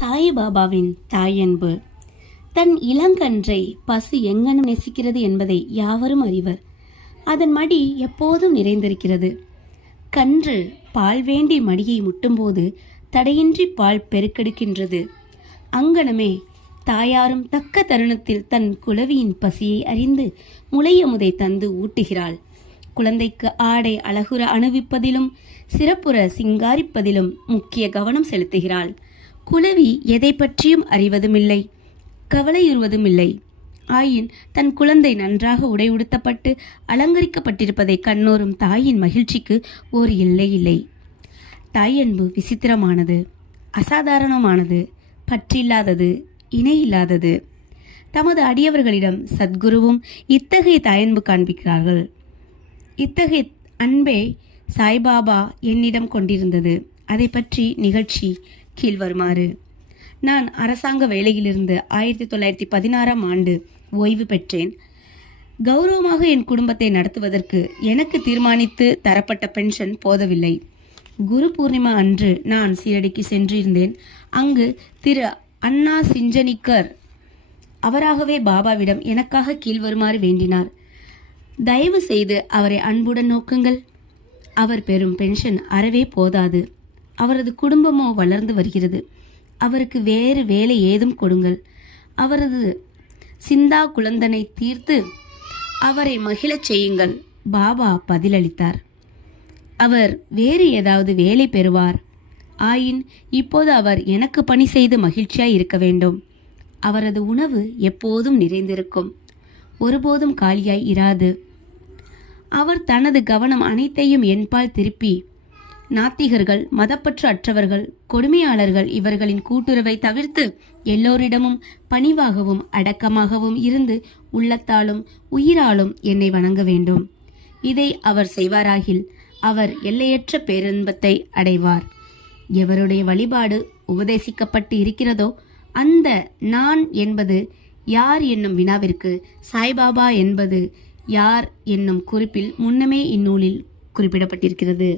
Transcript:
சாயிபாபாவின் தாயன்பு. தன் இளங்கன்றை பசு எங்கனம் நேசிக்கிறது என்பதை யாவரும் அறிவர். அதன் மடி எப்போதும் நிறைந்திருக்கிறது. கன்று பால் வேண்டி மடியை முட்டும்போது தடையின்றி பால் பெருக்கெடுக்கின்றது. அங்கனமே தாயாரும் தக்க தருணத்தில் தன் குளவியின் பசியை அறிந்து முளையமுதை தந்து ஊட்டுகிறாள். குழந்தைக்கு ஆடை அழகுற அணிவிப்பதிலும் சிறப்புற சிங்காரிப்பதிலும் முக்கிய கவனம் செலுத்துகிறாள். குளவி எதை பற்றியும் அறிவதுமில்லை, கவலையுறுவதுமில்லை. ஆயின் தன் குழந்தை நன்றாக உடை உடுத்தப்பட்டு அலங்கரிக்கப்பட்டிருப்பதை கண்ணோரும் தாயின் மகிழ்ச்சிக்கு ஓர் எல்லை இல்லை. தாயன்பு விசித்திரமானது, அசாதாரணமானது, பற்றில்லாதது, இணையில்லாதது. தமது அடியவர்களிடம் சத்குருவும் இத்தகைய தாயன்பு காண்பிக்கிறார்கள். இத்தகைய அன்பே சாய்பாபா என்னிடம் கொண்டிருந்தது. அதை பற்றி நிகழ்ச்சி கீழ்வருமாறு. நான் அரசாங்க வேலையிலிருந்து 1916ஆம் ஆண்டு ஓய்வு பெற்றேன். கௌரவமாக என் குடும்பத்தை நடத்துவதற்கு எனக்கு தீர்மானித்து தரப்பட்ட பென்ஷன் போதவில்லை. குரு பூர்ணிமா அன்று நான் சீரடிக்கு சென்றிருந்தேன். அங்கு திரு அண்ணா சிஞ்சனிக்கர் அவராகவே பாபாவிடம் எனக்காக கீழ்வருமாறு வேண்டினார். தயவு செய்து அவரை அன்புடன் நோக்குங்கள். அவர் பெறும் பென்ஷன் அறவே போதாது. அவரது குடும்பமோ வளர்ந்து வருகிறது. அவருக்கு வேறு வேலை ஏதும் கொடுங்கள். அவரது சிந்தா குழந்தனை தீர்த்து அவரை மகிழச் செய்யுங்கள். பாபா பதிலளித்தார். அவர் வேறு ஏதாவது வேலை பெறுவார். ஆயின் இப்போது அவர் எனக்கு பணி செய்து மகிழ்ச்சியாய் இருக்க வேண்டும். அவரது உணவு எப்போதும் நிறைந்திருக்கும், ஒருபோதும் காலியாய் இராது. அவர் தனது கவனம் அனைத்தையும் என்பால் திருப்பி நாத்திகர்கள், மதப்பற்று அற்றவர்கள், கொடுமையாளர்கள் இவர்களின் கூட்டுறவை தவிர்த்து எல்லோரிடமும் பணிவாகவும் அடக்கமாகவும் இருந்து உள்ளத்தாலும் உயிராலும் என்னை வணங்க வேண்டும். இதை அவர் செய்வாராகில் அவர் எல்லையற்ற பேரின்பத்தை அடைவார். எவருடைய வழிபாடு உபதேசிக்கப்பட்டு இருக்கிறதோ அந்த நான் என்பது யார் என்னும் வினாவிற்கு சாய்பாபா என்பது யார் என்னும் குறிப்பில் முன்னமே இந்நூலில் குறிப்பிடப்பட்டிருக்கிறது.